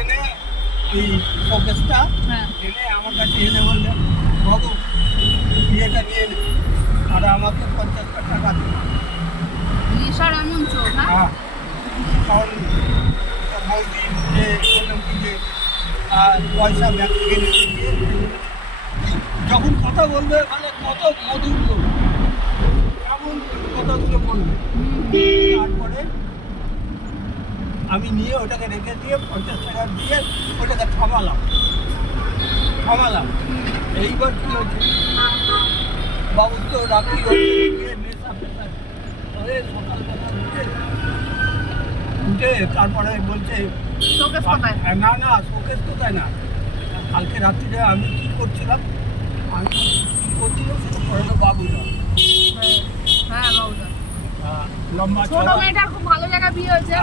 এনে এই শোকেসটা এনে আমার কাছে এনে বললে বাবু বিয়েটা নিয়ে নে আর আমাকে 50 টাকা দিন। নেশার এমন চোর না? হ্যাঁ, কারণ বৌদি বললাম কি যে পয়সা ব্যাগ থেকে নিয়ে গিয়ে যখন কথা বলবে মানে কত মধুর লোক, এমন কথাগুলো বলবে। তারপরে আমি নিয়ে ওটাকে রেখে দিয়ে 50 টাকা দিয়ে ওটাকে থামালাম। এইবার কী হয়েছে, বাবুর তো রাত্রি হচ্ছে নেশা ফেশা হয়ে সকালবেলা উঠে তারপরে বলছে শোকেস কোথায়? না শোকেস কোথায় না, কালকে রাত্রিরে আমি কী করছিলাম সেটা পরে তো বাবুরা হ্যাঁ বাবুদা। লম্বা ছোট মেয়েটার খুব ভালো জায়গায় বিয়ে হয়েছে।